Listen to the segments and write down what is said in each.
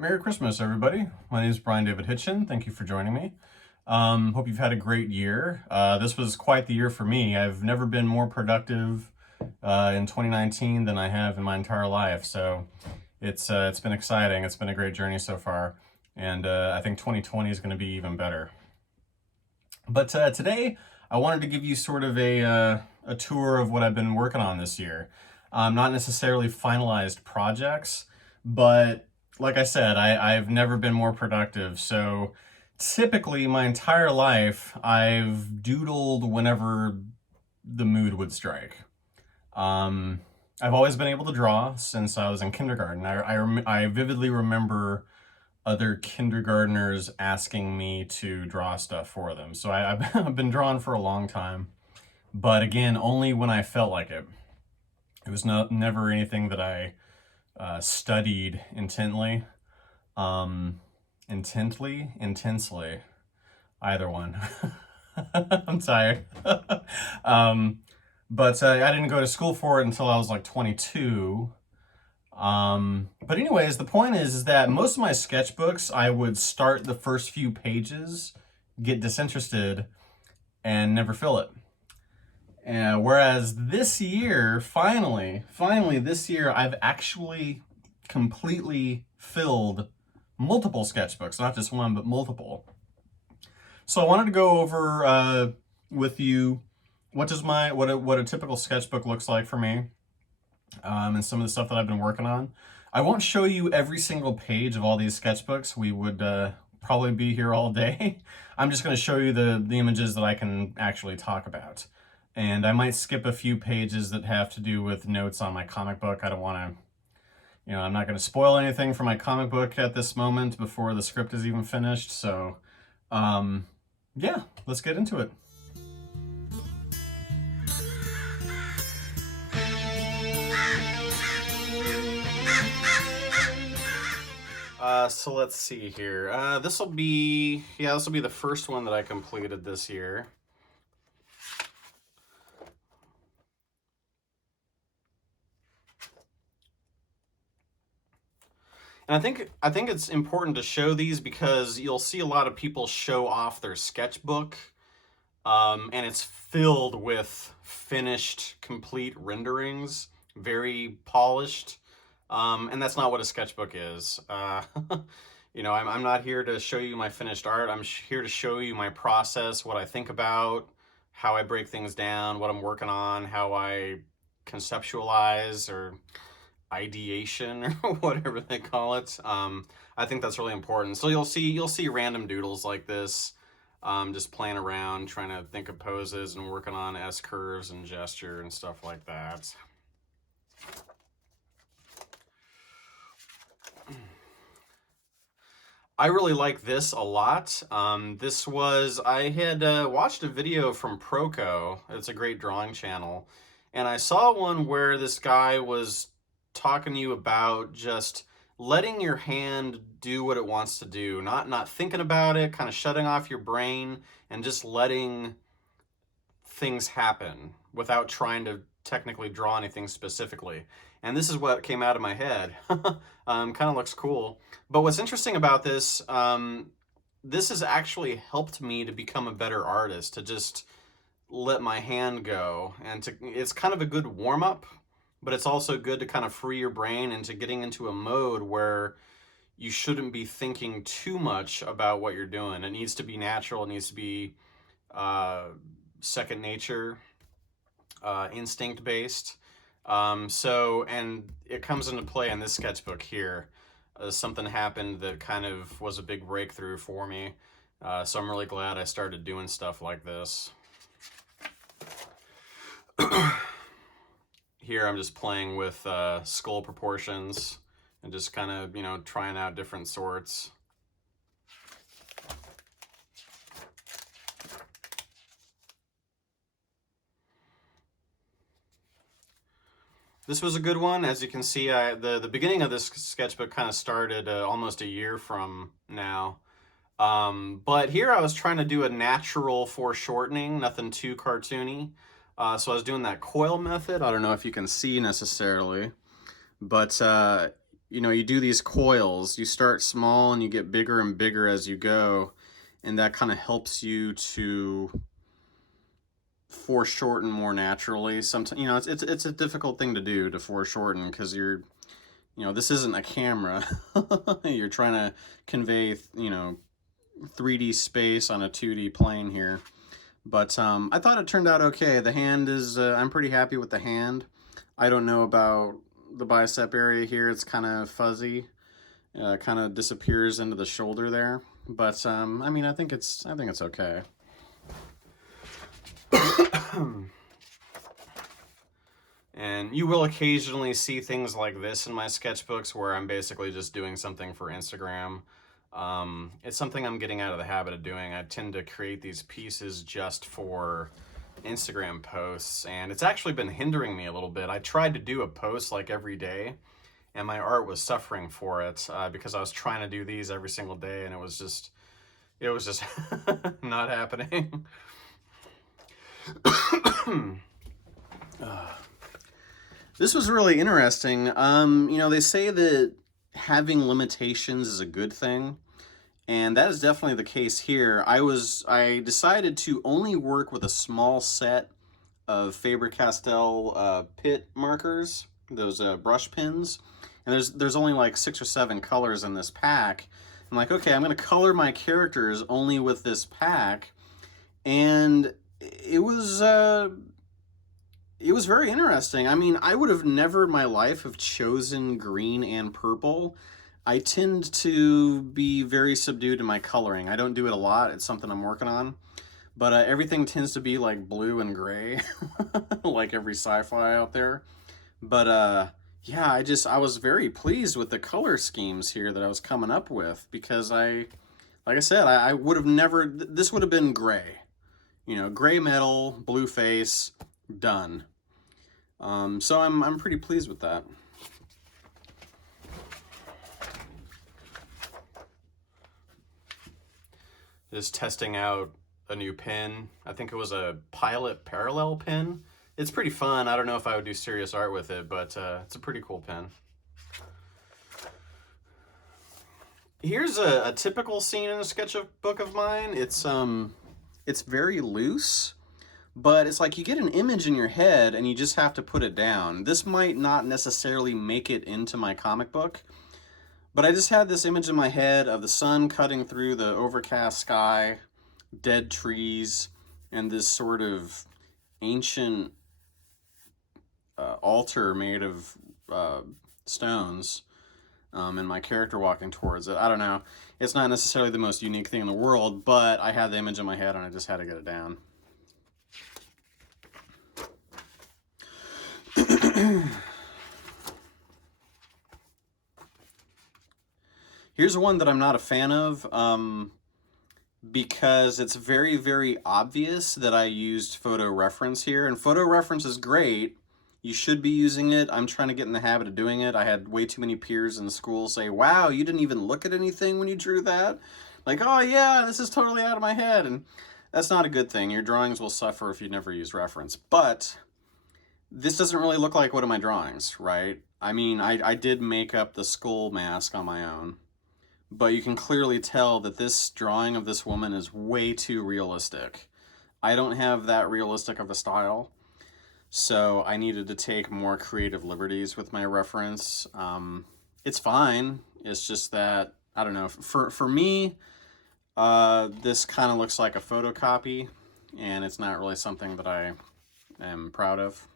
Merry Christmas, everybody. My name is Brian David Hitchin. Thank you for joining me. Hope you've had a great year. This was quite the year for me. I've never been more productive in 2019 than I have in my entire life. So it's been exciting. It's been a great journey so far, and I think 2020 is going to be even better. But today, I wanted to give you sort of a tour of what I've been working on this year. Not necessarily finalized projects, but like I said, I've never been more productive. So typically, my entire life, I've doodled whenever the mood would strike. Um, I've always been able to draw since I was in kindergarten. I vividly remember other kindergartners asking me to draw stuff for them. So I've been drawing for a long time, but again, only when I felt like it. It was never anything that I studied intently, intensely, either one. I'm tired. um, but I didn't go to school for it until I was like 22. But anyways, the point is that most of my sketchbooks, I would start the first few pages, get disinterested, and never fill it. Whereas this year, finally this year, I've actually completely filled multiple sketchbooks, not just one, but multiple. So I wanted to go over with you what a typical sketchbook looks like for me, and some of the stuff that I've been working on. I won't show you every single page of all these sketchbooks. We would probably be here all day. I'm just going to show you the images that I can actually talk about. And I might skip a few pages that have to do with notes on my comic book. I don't want to, I'm not going to spoil anything for my comic book at this moment before the script is even finished. So, yeah, let's get into it. So let's see here. This will be the first one that I completed this year. And I think it's important to show these because you'll see a lot of people show off their sketchbook, and it's filled with finished, complete renderings, very polished. And that's not what a sketchbook is. I'm not here to show you my finished art. I'm here to show you my process, what I think about, how I break things down, what I'm working on, how I conceptualize or ideation or whatever they call it. I think that's really important. So you'll see random doodles like this, just playing around, trying to think of poses and working on S-curves and gesture and stuff like that. I really like this a lot. I had watched a video from Proco. It's a great drawing channel. And I saw one where this guy was talking to you about just letting your hand do what it wants to do, not thinking about it, kind of shutting off your brain and just letting things happen without trying to technically draw anything specifically. And this is what came out of my head. Kind of looks cool. But what's interesting about this, this has actually helped me to become a better artist, to just let my hand go. And it's kind of a good warm-up, but it's also good to kind of free your brain into getting into a mode where you shouldn't be thinking too much about what you're doing. It needs to be natural. It needs to be second nature, instinct-based. And it comes into play in this sketchbook here. Something happened that kind of was a big breakthrough for me. So I'm really glad I started doing stuff like this. Here I'm just playing with skull proportions and just kind of, trying out different sorts. This was a good one. As you can see, the beginning of this sketchbook kind of started almost a year from now. But here I was trying to do a natural foreshortening, nothing too cartoony. So I was doing that coil method. I don't know if you can see necessarily, but you know, you do these coils. You start small and you get bigger and bigger as you go, and that kind of helps you to foreshorten more naturally. Sometimes, you know, it's a difficult thing to do, to foreshorten, because you're, you know, this isn't a camera. You're trying to convey, you know, 3D space on a 2D plane here. But I thought it turned out okay. The hand is, I'm pretty happy with the hand. I don't know about the bicep area here. It's kind of fuzzy. Kind of disappears into the shoulder there. But I mean, I think it's okay. And you will occasionally see things like this in my sketchbooks where I'm basically just doing something for Instagram. It's something I'm getting out of the habit of doing. I tend to create these pieces just for Instagram posts, and it's actually been hindering me a little bit. I tried to do a post like every day, and my art was suffering for it because I was trying to do these every single day, and it was just not happening. This was really interesting. You know, they say that having limitations is a good thing, and that is definitely the case here. I decided to only work with a small set of Faber-Castell pit markers, those brush pens, and there's only like 6 or 7 colors in this pack. I'm like, okay, I'm gonna color my characters only with this pack, and it was very interesting. I mean, I would have never in my life have chosen green and purple. I tend to be very subdued in my coloring. I don't do it a lot. It's something I'm working on. But everything tends to be like blue and gray, like every sci-fi out there. But yeah, I was very pleased with the color schemes here that I was coming up with, because like I said, I would have never, this would have been gray. You know, gray metal, blue face, done. So I'm pretty pleased with that. Just testing out a new pen. I think it was a Pilot Parallel pen. It's pretty fun. I don't know if I would do serious art with it, but it's a pretty cool pen. Here's a typical scene in a sketchbook of mine. It's very loose, but it's like you get an image in your head and you just have to put it down. This might not necessarily make it into my comic book, but I just had this image in my head of the sun cutting through the overcast sky, dead trees, and this sort of ancient altar made of stones, and my character walking towards it. I don't know. It's not necessarily the most unique thing in the world, but I had the image in my head and I just had to get it down. Here's one that I'm not a fan of, because it's very, very obvious that I used photo reference here, and photo reference is great. You should be using it. I'm trying to get in the habit of doing it. I had way too many peers in school say, wow, you didn't even look at anything when you drew that? Like, oh yeah, this is totally out of my head. And that's not a good thing. Your drawings will suffer if you never use reference. But this doesn't really look like one of my drawings, right? I mean, I did make up the skull mask on my own, but you can clearly tell that this drawing of this woman is way too realistic. I don't have that realistic of a style, so I needed to take more creative liberties with my reference. It's fine. It's just that, I don't know, for me, this kind of looks like a photocopy, and it's not really something that I am proud of.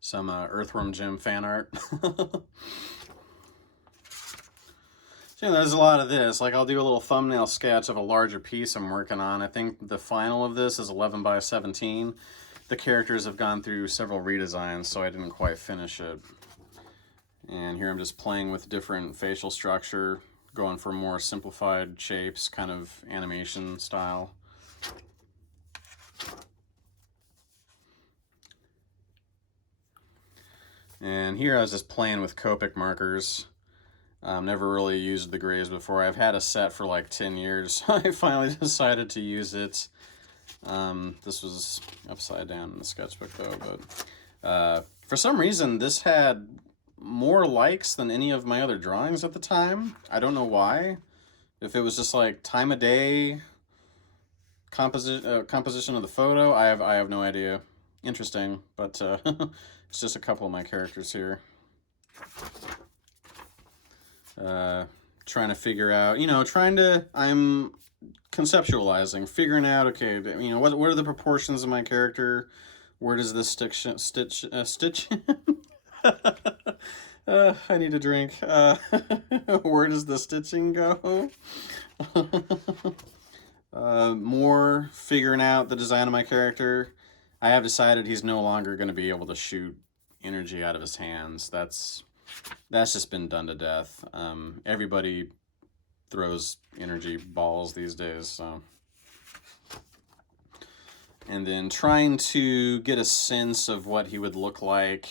Some Earthworm Jim fan art. So there's a lot of this. Like, I'll do a little thumbnail sketch of a larger piece I'm working on. I think the final of this is 11 by 17. The characters have gone through several redesigns, so I didn't quite finish it. And here I'm just playing with different facial structure, going for more simplified shapes, kind of animation style. And here I was just playing with Copic markers. Never really used the grays before. I've had a set for like 10 years. I finally decided to use it. This was upside down in the sketchbook though, but For some reason, this had more likes than any of my other drawings at the time. I don't know why. If it was just like time of day, composition of the photo, I have no idea. Interesting, but it's just a couple of my characters here. Trying to figure out, I'm conceptualizing, figuring out, okay, what are the proportions of my character? Where does this stitch? I need a drink. Where does the stitching go? More figuring out the design of my character. I have decided he's no longer going to be able to shoot energy out of his hands. That's just been done to death. Everybody throws energy balls these days, so. And then trying to get a sense of what he would look like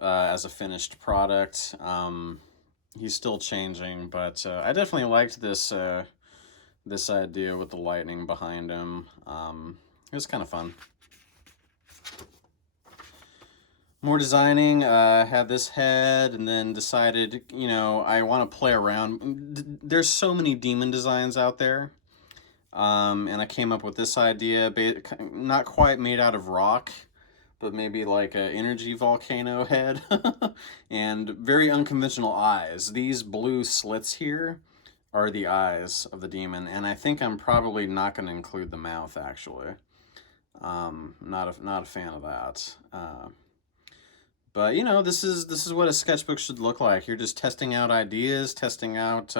as a finished product. He's still changing, but I definitely liked this this idea with the lightning behind him. It was kind of fun. More designing, had this head, and then decided, I want to play around. There's so many demon designs out there. And I came up with this idea, not quite made out of rock, but maybe like an energy volcano head. And very unconventional eyes. These blue slits here are the eyes of the demon, and I think I'm probably not going to include the mouth, actually. Not a fan of that. But this is what a sketchbook should look like. You're just testing out ideas, testing out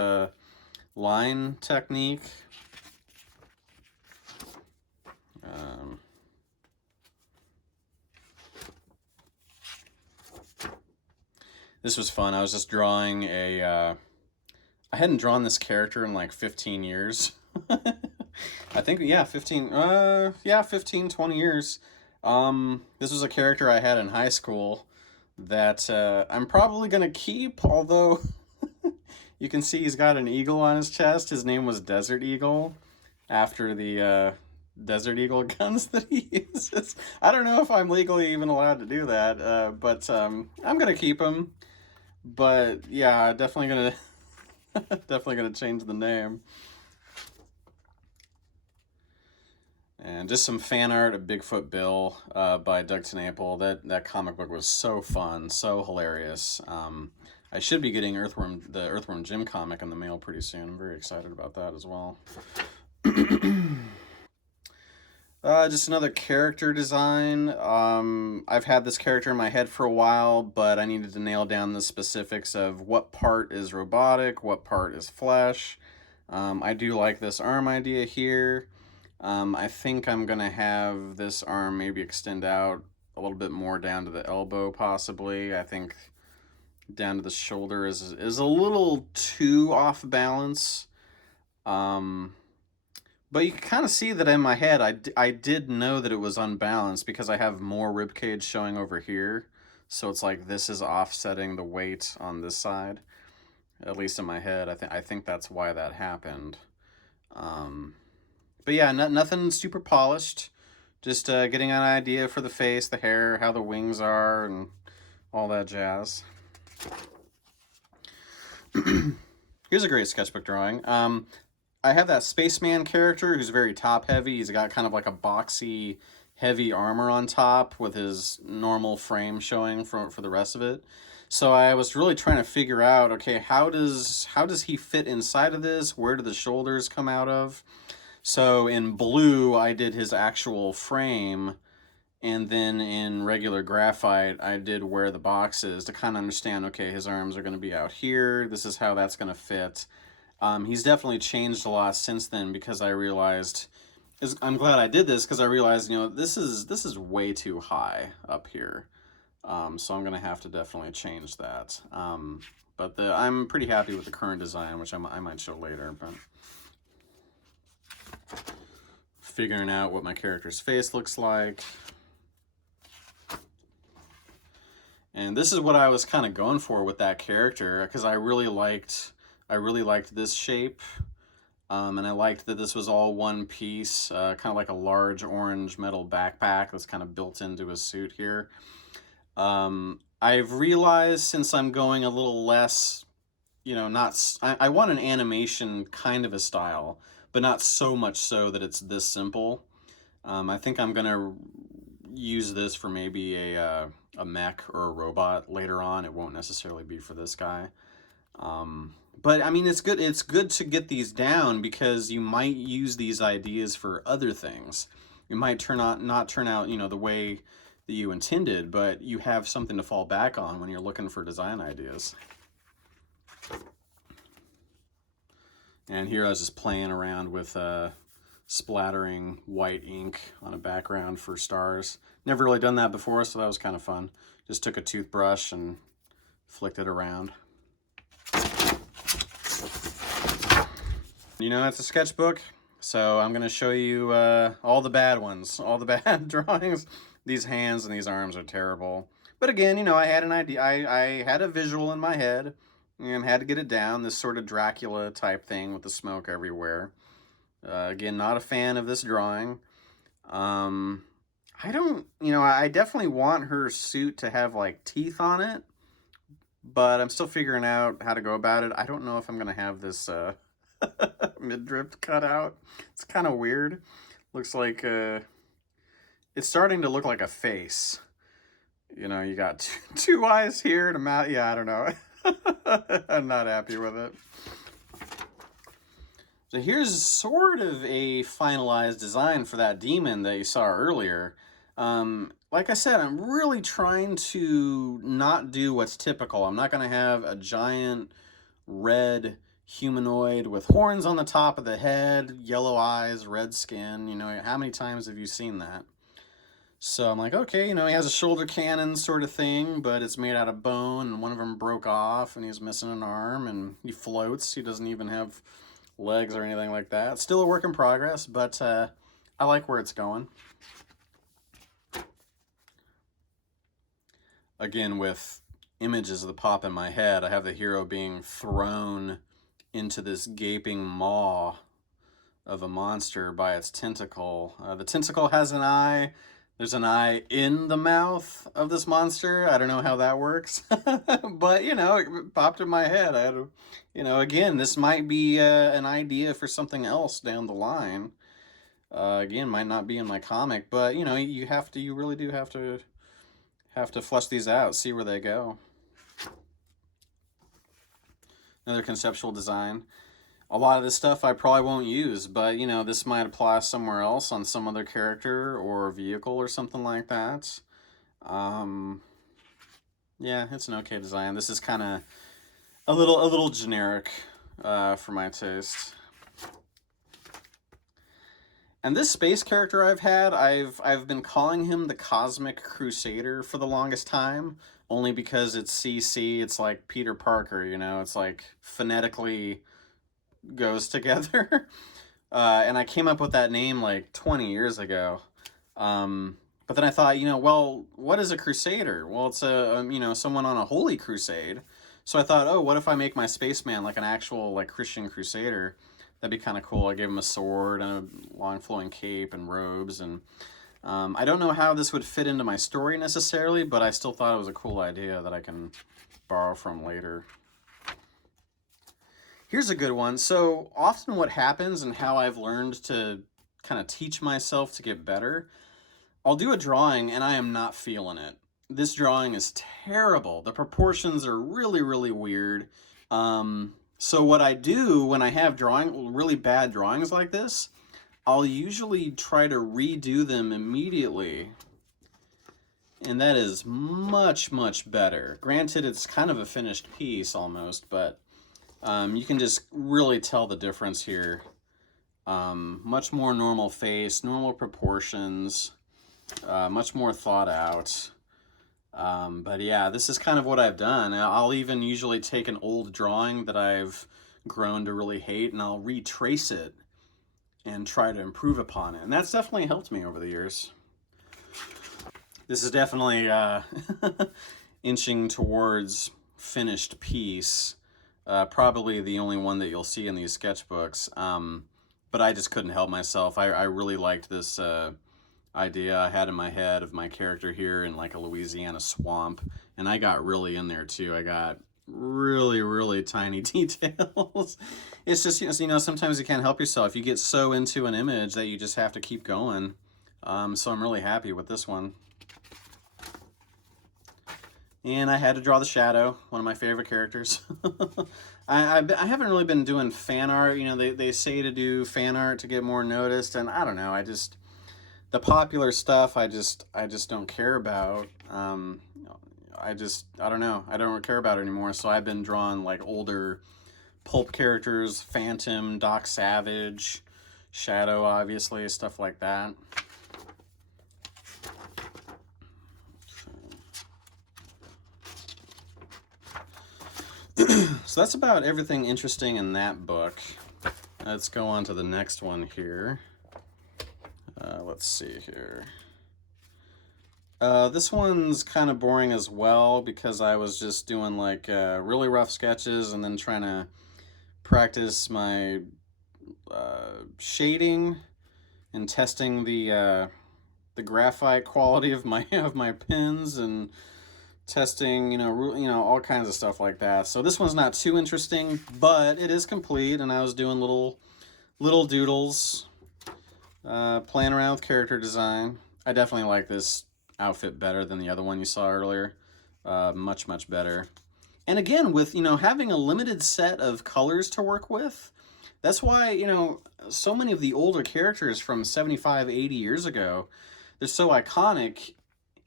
line technique. This was fun. I was just drawing I hadn't drawn this character in like 15 years. I think, yeah, 15, 20 years. This was a character I had in high school that I'm probably going to keep, although you can see he's got an eagle on his chest. His name was Desert Eagle, after the Desert Eagle guns that he uses. I don't know if I'm legally even allowed to do that, but I'm going to keep him. But yeah, definitely going to definitely going to change the name. And just some fan art of Bigfoot Bill by Doug Tenaple. That comic book was so fun, so hilarious. I should be getting the Earthworm Jim comic in the mail pretty soon. I'm very excited about that as well. Just another character design. I've had this character in my head for a while, but I needed to nail down the specifics of what part is robotic, what part is flesh. I do like this arm idea here. I think I'm going to have this arm maybe extend out a little bit more down to the elbow, possibly. I think down to the shoulder is a little too off balance. But you can kind of see that in my head, I did know that it was unbalanced because I have more ribcage showing over here. So it's like this is offsetting the weight on this side. At least in my head, I think that's why that happened. But yeah, nothing super polished. Just getting an idea for the face, the hair, how the wings are, and all that jazz. Here's a great sketchbook drawing. I have that spaceman character who's very top-heavy. He's got kind of like a boxy, heavy armor on top with his normal frame showing for the rest of it. So I was really trying to figure out, okay, how does he fit inside of this? Where do the shoulders come out of? So in blue, I did his actual frame, and then in regular graphite, I did where the box is to kind of understand, okay, his arms are going to be out here. This is how that's going to fit. He's definitely changed a lot since then because I realized, I'm glad I did this because I realized, this is way too high up here. So I'm going to have to definitely change that. But I'm pretty happy with the current design, which I might show later. But figuring out what my character's face looks like. And this is what I was kind of going for with that character because I really liked this shape. And I liked that this was all one piece, kind of like a large orange metal backpack that's kind of built into his suit here. I've realized since I'm going a little less, I want an animation kind of a style, but not so much so that it's this simple. I think I'm gonna use this for maybe a mech or a robot later on. It won't necessarily be for this guy. But I mean, it's good. It's good to get these down because you might use these ideas for other things. It might not turn out, the way that you intended, but you have something to fall back on when you're looking for design ideas. And here I was just playing around with splattering white ink on a background for stars. Never really done that before, so that was kind of fun. Just took a toothbrush and flicked it around. It's a sketchbook, so I'm going to show you all the bad ones, all the bad drawings. These hands and these arms are terrible. But again, I had an idea. I had a visual in my head and had to get it down, this sort of Dracula type thing with the smoke everywhere. Again, not a fan of this drawing. I definitely want her suit to have like teeth on it, but I'm still figuring out how to go about it. I don't know if I'm going to have this midriff cut out. It's kind of weird. Looks like it's starting to look like a face. You got two eyes here and a mouth. Yeah, I don't know. I'm not happy with it. So here's sort of a finalized design for that demon that you saw earlier. Like I said, I'm really trying to not do what's typical. I'm not going to have a giant red humanoid with horns on the top of the head, yellow eyes, red skin. How many times have you seen that? So I'm like, okay, he has a shoulder cannon sort of thing, but it's made out of bone, and one of them broke off, and he's missing an arm, and he floats. He doesn't even have legs or anything like that. It's still a work in progress, but I like where it's going. Again, with images that pop in my head, I have the hero being thrown into this gaping maw of a monster by its tentacle. The tentacle has an eye. There's an eye in the mouth of this monster. I don't know how that works, but it popped in my head. I had to, again, this might be an idea for something else down the line. Again, might not be in my comic, but you really do have to flesh these out, see where they go. Another conceptual design. A lot of this stuff I probably won't use, but this might apply somewhere else on some other character or vehicle or something like that. Yeah, it's an okay design. This is kind of a little generic for my taste. And this space character I've been calling him the Cosmic Crusader for the longest time, only because it's CC. It's like Peter Parker, it's like phonetically goes together. And I came up with that name like 20 years ago. But then I thought, well, what is a crusader? Well, it's someone on a holy crusade. So I thought, oh, what if I make my spaceman like an actual like Christian crusader? That'd be kind of cool. I gave him a sword and a long flowing cape and robes. And I don't know how this would fit into my story necessarily, but I still thought it was a cool idea that I can borrow from later. Here's a good one. So often what happens and how I've learned to kind of teach myself to get better, I'll do a drawing and I am not feeling it. This drawing is terrible. The proportions are really, really weird. So what I do when I have really bad drawings like this, I'll usually try to redo them immediately. And that is much, much better. Granted, it's kind of a finished piece almost, but you can just really tell the difference here. Much more normal face, normal proportions, much more thought out. But yeah, this is kind of what I've done. I'll even usually take an old drawing that I've grown to really hate and I'll retrace it and try to improve upon it. And that's definitely helped me over the years. This is definitely inching towards finished piece. Probably the only one that you'll see in these sketchbooks. But I just couldn't help myself. I really liked this idea I had in my head of my character here in like a Louisiana swamp, and I got really in there too. I got really tiny details. It's just, you know, sometimes you can't help yourself. You get so into an image that you just have to keep going. So I'm really happy with this one. And I had to draw the Shadow, one of my favorite characters. I haven't really been doing fan art. You know, they say to do fan art to get more noticed, and I don't know. The popular stuff I just don't care about. I don't know. I don't care about it anymore. So I've been drawing like older pulp characters, Phantom, Doc Savage, Shadow, obviously, stuff like that. So that's about everything interesting in that book. Let's go on to the next one here. Let's see here. This one's kind of boring as well because I was just doing like really rough sketches and then trying to practice my shading and testing the graphite quality of my pens and testing, you know, all kinds of stuff like that. So this one's not too interesting, but it is complete, and I was doing little doodles, playing around with character design. I definitely like this outfit better than the other one you saw earlier. Much better. And again, with, you know, having a limited set of colors to work with, that's why, you know, so many of the older characters from 75, 80 years ago, they're so iconic.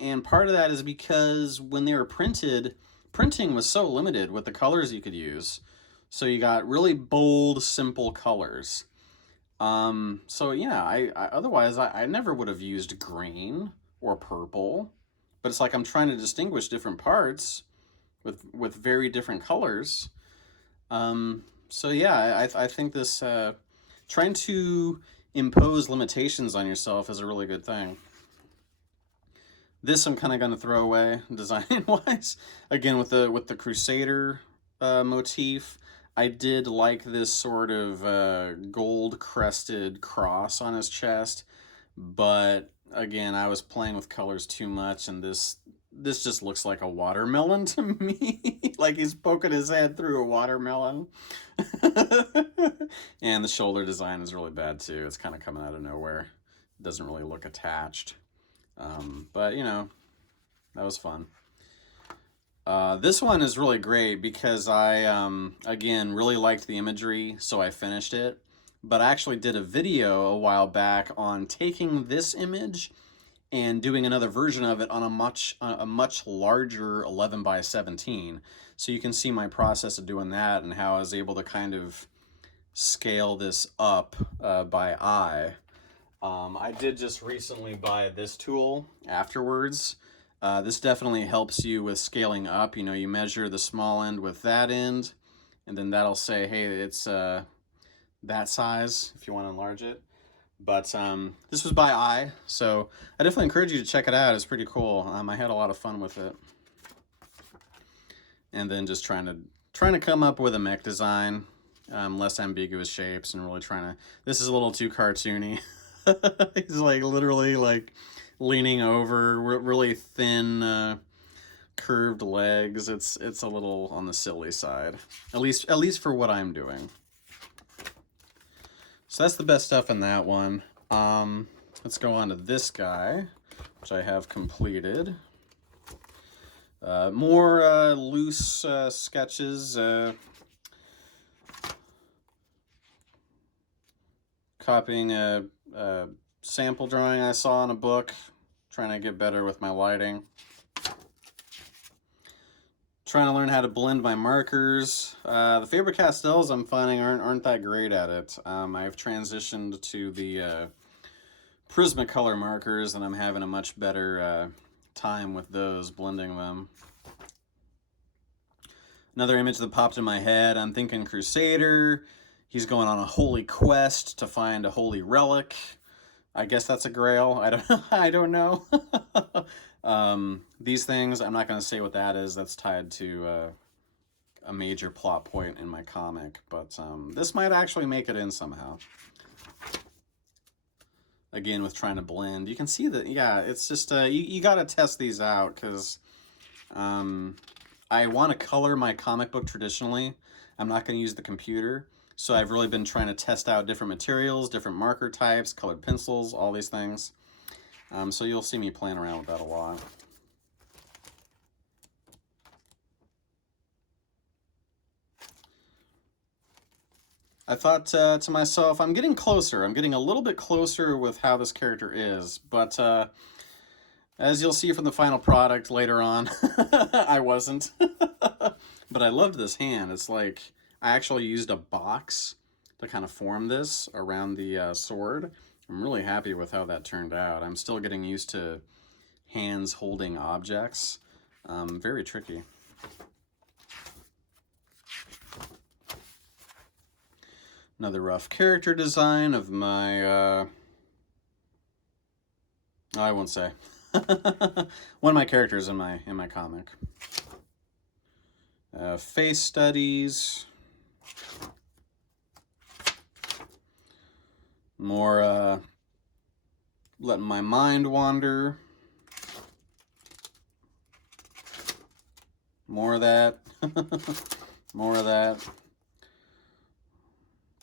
And part of that is because when they were printed, printing was so limited with the colors you could use. So you got really bold, simple colors. So yeah, otherwise I never would have used green or purple. But it's like I'm trying to distinguish different parts with very different colors. So yeah, I think this trying to impose limitations on yourself is a really good thing. This I'm kind of going to throw away design-wise. Again, with the Crusader motif, I did like this sort of gold-crested cross on his chest, but again, I was playing with colors too much, and this just looks like a watermelon to me. Like he's poking his head through a watermelon. And the shoulder design is really bad too. It's kind of coming out of nowhere. It doesn't really look attached. But, you know, that was fun. This one is really great because I, again, really liked the imagery, so I finished it. But I actually did a video a while back on taking this image and doing another version of it on a much larger 11 by 17. So you can see my process of doing that and how I was able to kind of scale this up by eye. I did just recently buy this tool afterwards. This definitely helps you with scaling up. You know, you measure the small end with that end, and then that'll say, hey, it's that size if you want to enlarge it. But this was by eye, so I definitely encourage you to check it out. It's pretty cool. I had a lot of fun with it. And then just trying to come up with a mech design, less ambiguous shapes, and really trying to. This is a little too cartoony. He's like literally like leaning over, really thin, curved legs. It's a little on the silly side, at least for what I'm doing. So that's the best stuff in that one. Let's go on to this guy, which I have completed. More loose sketches. Copying a sample drawing I saw in a book, trying to get better with my lighting. Trying to learn how to blend my markers. The Faber-Castells I'm finding aren't that great at it. I've transitioned to the Prismacolor markers, and I'm having a much better time with those, blending them. Another image that popped in my head, I'm thinking Crusader. He's going on a holy quest to find a holy relic. I guess that's a grail. I don't know. These things, I'm not going to say what that is. That's tied to a major plot point in my comic. But this might actually make it in somehow. again, with trying to blend. You can see that, yeah, it's just, you got to test these out, because I want to color my comic book traditionally. I'm not going to use the computer. So I've really been trying to test out different materials, different marker types, colored pencils, all these things. So you'll see me playing around with that a lot. I thought to myself, I'm getting closer. I'm getting a little bit closer with how this character is. But as you'll see from the final product later on, I wasn't. But I loved this hand. It's like I actually used a box to kind of form this around the sword. I'm really happy with how that turned out. I'm still getting used to hands holding objects. Very tricky. Another rough character design of my, I won't say. One of my characters in my comic. Face studies. More letting my mind wander. More of that. More of that.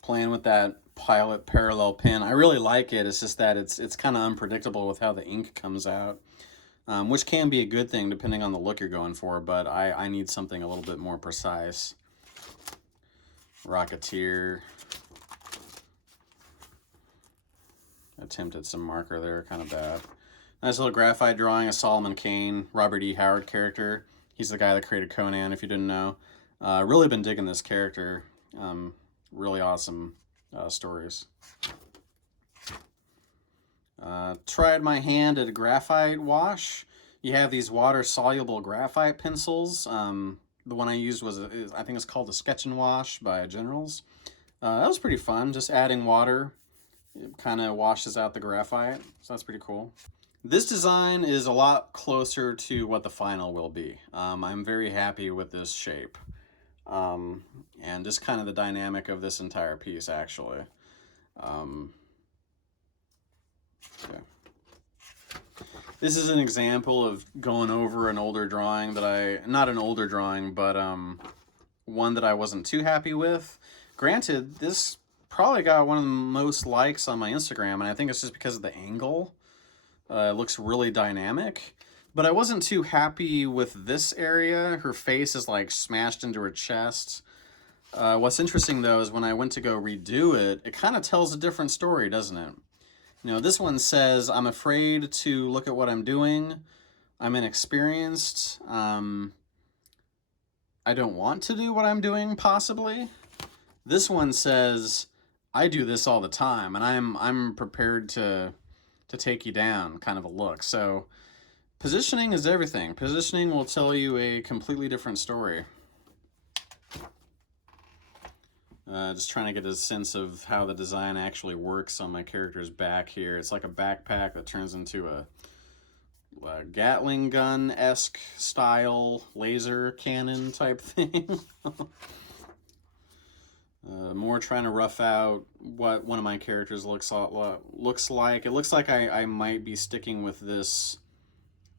Playing with that Pilot parallel pen. I really like it. It's just that it's kind of unpredictable with how the ink comes out, which can be a good thing depending on the look you're going for, but I need something a little bit more precise. Rocketeer. Attempted some marker there, kind of bad. Nice little graphite drawing of Solomon Kane, Robert E. Howard character. He's the guy that created Conan, if you didn't know. Really been digging this character. Really awesome stories. Tried my hand at a graphite wash. You have these water-soluble graphite pencils. The one I used was, I think it's called a Sketch and Wash by Generals. That was pretty fun, just adding water. It kind of washes out the graphite, so that's pretty cool. This design is a lot closer to what the final will be. I'm very happy with this shape. And just kind of the dynamic of this entire piece, actually. Yeah. This is an example of going over an older drawing that not an older drawing, but one that I wasn't too happy with. Granted, this probably got one of the most likes on my Instagram, and I think it's just because of the angle. It looks really dynamic. But I wasn't too happy with this area. Her face is like smashed into her chest. What's interesting though is when I went to go redo it, it kind of tells a different story, doesn't it? You know, this one says, I'm afraid to look at what I'm doing. I'm inexperienced. I don't want to do what I'm doing, possibly. This one says, I do this all the time, and I'm prepared to take you down, kind of a look. So positioning is everything. Positioning will tell you a completely different story. Just trying to get a sense of how the design actually works on my character's back here. It's like a backpack that turns into a Gatling gun-esque style laser cannon type thing. More trying to rough out what one of my characters looks like. It looks like I might be sticking with this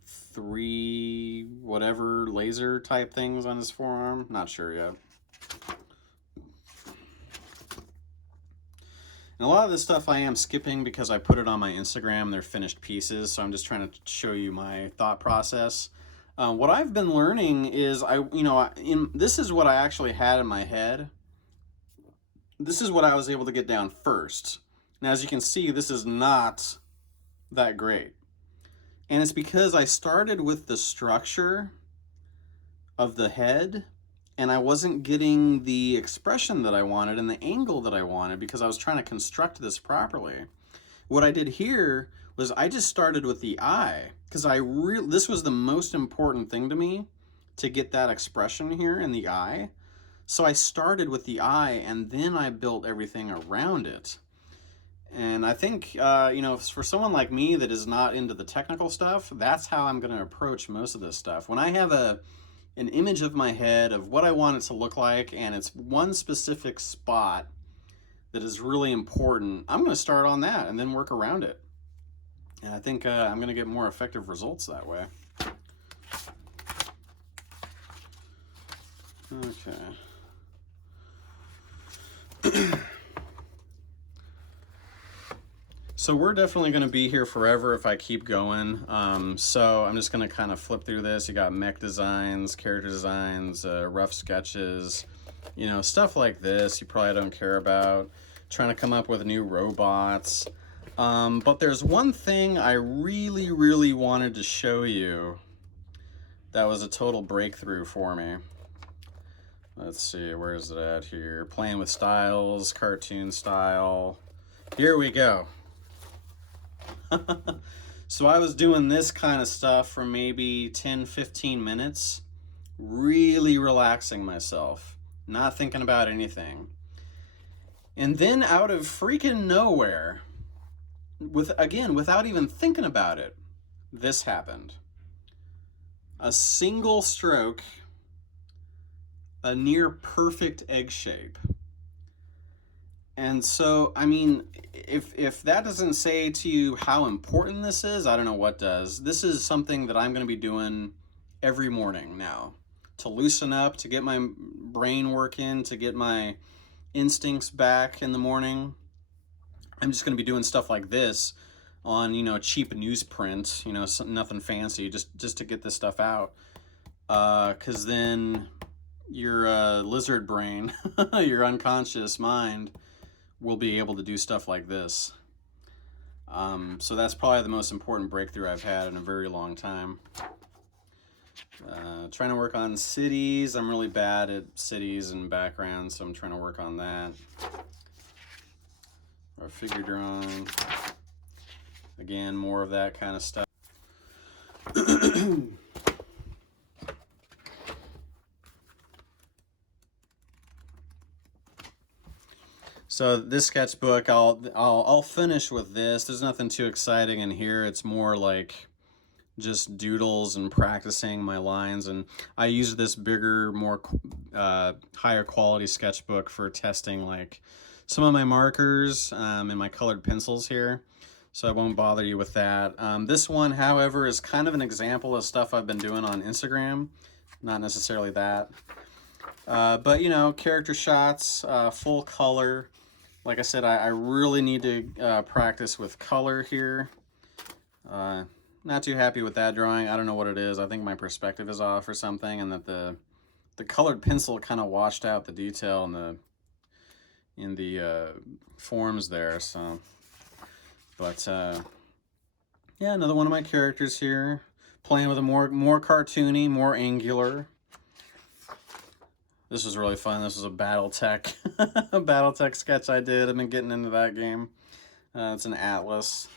3 whatever laser type things on his forearm. Not sure yet. And a lot of this stuff I am skipping because I put it on my Instagram. They're finished pieces, so I'm just trying to show you my thought process. What I've been learning is this is what I actually had in my head. This is what I was able to get down first. Now, as you can see, this is not that great. And it's because I started with the structure of the head, and I wasn't getting the expression that I wanted and the angle that I wanted because I was trying to construct this properly. What I did here was I just started with the eye because this was the most important thing to me, to get that expression here in the eye. So I started with the eye and then I built everything around it. And I think, for someone like me that is not into the technical stuff, that's how I'm going to approach most of this stuff. When I have an image of my head of what I want it to look like, and it's one specific spot that is really important, I'm going to start on that and then work around it. And I think I'm going to get more effective results that way. Okay. So we're definitely going to be here forever if I keep going. So I'm just going to kind of flip through this. You got mech designs, character designs, rough sketches, you know, stuff like this you probably don't care about. Trying to come up with new robots. But there's one thing I really, really wanted to show you that was a total breakthrough for me. Let's see, where is it at here? Playing with styles, cartoon style. Here we go. So I was doing this kind of stuff for maybe 10-15 minutes, really relaxing myself, not thinking about anything. And then out of freaking nowhere, without even thinking about it, this happened. A single stroke, a near perfect egg shape. And so, I mean, if that doesn't say to you how important this is, I don't know what does. This is something that I'm going to be doing every morning now to loosen up, to get my brain working, to get my instincts back in the morning. I'm just going to be doing stuff like this on, you know, cheap newsprint, you know, nothing fancy, just to get this stuff out. Because then your lizard brain, your unconscious mind, will be able to do stuff like this. So that's probably the most important breakthrough I've had in a very long time. Trying to work on cities. I'm really bad at cities and backgrounds, so I'm trying to work on that. Or figure drawing. Again, more of that kind of stuff. So this sketchbook, I'll finish with this. There's nothing too exciting in here. It's more like just doodles and practicing my lines. And I use this bigger, more higher quality sketchbook for testing like some of my markers and my colored pencils here. So I won't bother you with that. This one, however, is kind of an example of stuff I've been doing on Instagram. Not necessarily that. But, you know, character shots, full color. Like I said, I really need to practice with color here. Not too happy with that drawing. I don't know what it is. I think my perspective is off or something, and that the colored pencil kind of washed out the detail in the forms there. So, but yeah, another one of my characters here, playing with a more cartoony, more angular. This was really fun. This was a BattleTech, a BattleTech sketch I did. I've been getting into that game. It's an Atlas,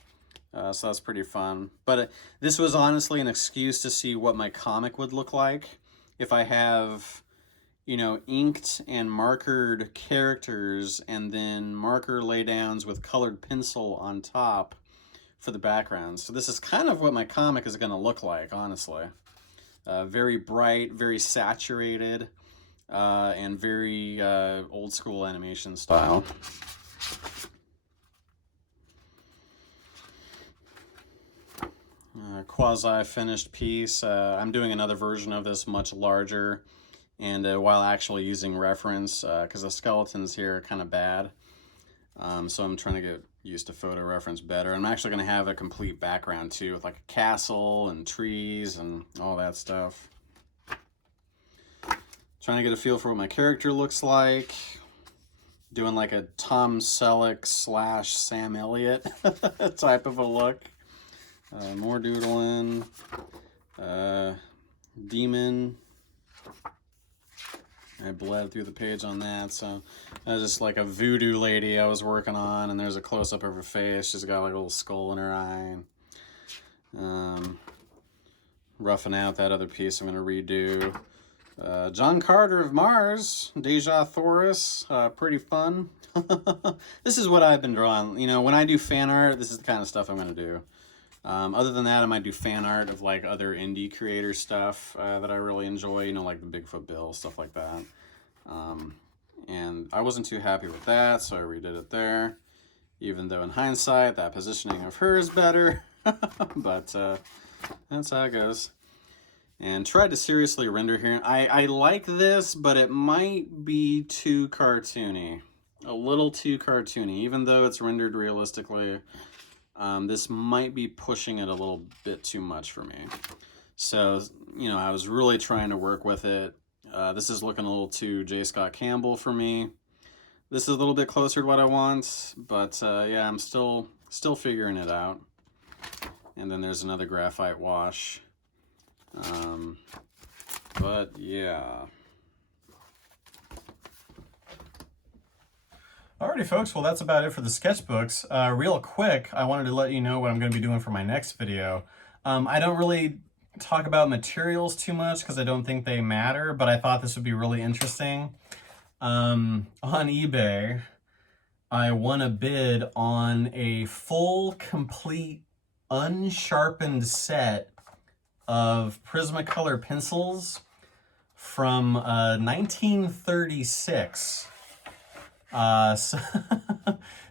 so that's pretty fun. But this was honestly an excuse to see what my comic would look like if I have, you know, inked and markered characters and then marker laydowns with colored pencil on top for the background. So this is kind of what my comic is going to look like, honestly. Very bright, very saturated. And very old school animation style. Quasi-finished piece. I'm doing another version of this much larger, and while actually using reference, because the skeletons here are kind of bad. So I'm trying to get used to photo reference better. I'm actually going to have a complete background too, with like a castle and trees and all that stuff. Trying to get a feel for what my character looks like. Doing like a Tom Selleck / Sam Elliott type of a look. More doodling. Demon. I bled through the page on that, so that was just like a voodoo lady I was working on, and there's a close-up of her face. She's got like a little skull in her eye. Roughing out that other piece I'm going to redo. John Carter of Mars, Deja Thoris, pretty fun. This is what I've been drawing. You know, when I do fan art, this is the kind of stuff I'm going to do. Other than that, I might do fan art of like other indie creator stuff that I really enjoy, you know, like the Bigfoot Bill, stuff like that. And I wasn't too happy with that, so I redid it there. Even though in hindsight, that positioning of her is better. But that's how it goes. And tried to seriously render here. I like this, but it might be too cartoony. A little too cartoony, even though it's rendered realistically. This might be pushing it a little bit too much for me. So, you know, I was really trying to work with it. This is looking a little too J. Scott Campbell for me. This is a little bit closer to what I want, but yeah, I'm still figuring it out. And then there's another graphite wash. But yeah. Alrighty, folks, well, that's about it for the sketchbooks. Real quick, I wanted to let you know what I'm going to be doing for my next video. I don't really talk about materials too much because I don't think they matter, but I thought this would be really interesting. On eBay, I won a bid on a full, complete, unsharpened set of Prismacolor pencils from 1936.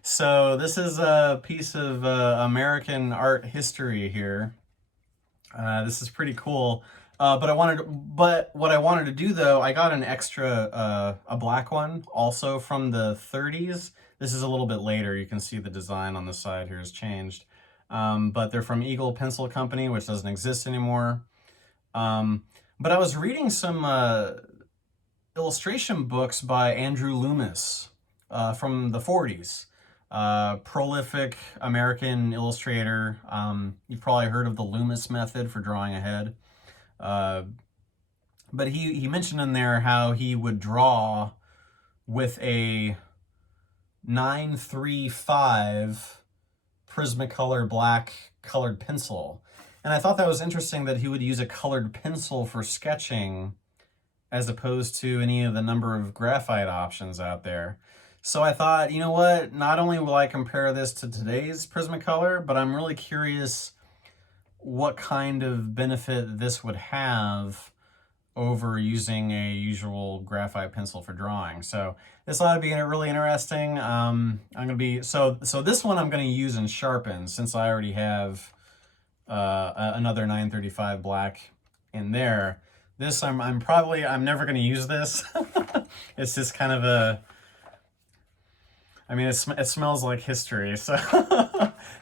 So this is a piece of American art history here. This is pretty cool. But what I wanted to do though, I got an extra, a black one, also from the 30s. This is a little bit later. You can see the design on the side here has changed. But they're from Eagle Pencil Company, which doesn't exist anymore. But I was reading some illustration books by Andrew Loomis from the 40s. Prolific American illustrator. You've probably heard of the Loomis method for drawing ahead. But he mentioned in there how he would draw with a 935 Prismacolor black colored pencil. And I thought that was interesting that he would use a colored pencil for sketching as opposed to any of the number of graphite options out there. So I thought, you know what, not only will I compare this to today's Prismacolor, but I'm really curious what kind of benefit this would have over using a usual graphite pencil for drawing. So this ought to be really interesting. So this one I'm gonna use and sharpen since I already have another 935 black in there. This I'm never gonna use this. It's just kind of a, I mean, it smells like history, so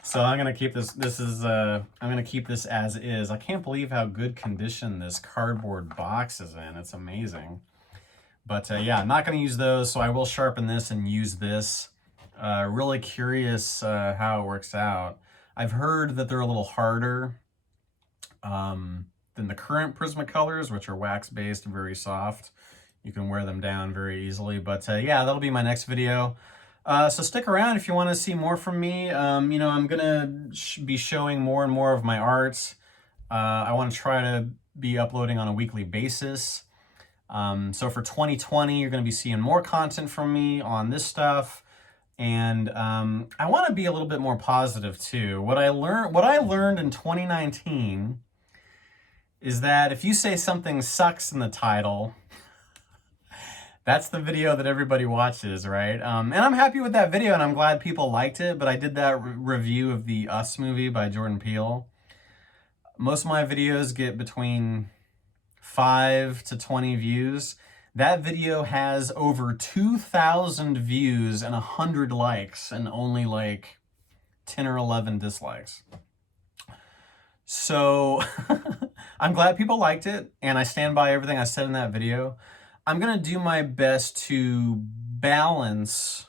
so I'm gonna keep this. I'm gonna keep this as is. I can't believe how good condition this cardboard box is in. It's amazing. But yeah, I'm not gonna use those, so I will sharpen this and use this. Really curious how it works out. I've heard that they're a little harder than the current Prismacolors, which are wax-based and very soft. You can wear them down very easily. But yeah, that'll be my next video. So stick around if you want to see more from me. You know, I'm going to be showing more and more of my art. I want to try to be uploading on a weekly basis. So for 2020, you're going to be seeing more content from me on this stuff. And I want to be a little bit more positive too. What I learned in 2019 is that if you say something sucks in the title, that's the video that everybody watches, right? And I'm happy with that video, and I'm glad people liked it, but I did that review of the Us movie by Jordan Peele. Most of my videos get between 5 to 20 views. That video has over 2,000 views and 100 likes and only like 10 or 11 dislikes. So I'm glad people liked it, and I stand by everything I said in that video. I'm going to do my best to balance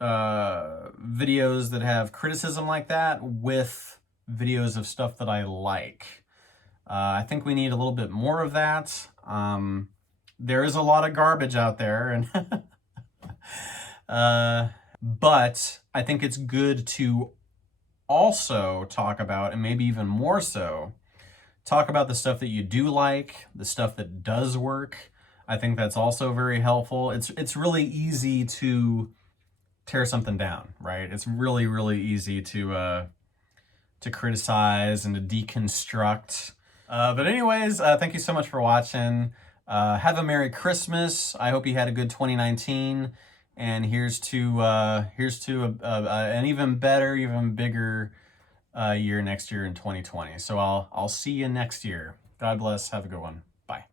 videos that have criticism like that with videos of stuff that I like. I think we need a little bit more of that. There is a lot of garbage out there, and but I think it's good to also talk about, and maybe even more so, talk about the stuff that you do like, the stuff that does work. I think that's also very helpful. It's really easy to tear something down, right? It's really, really easy to criticize and to deconstruct. But anyways, thank you so much for watching. Have a Merry Christmas. I hope you had a good 2019. And here's to an even better, even bigger year next year in 2020. So I'll see you next year. God bless. Have a good one. Bye.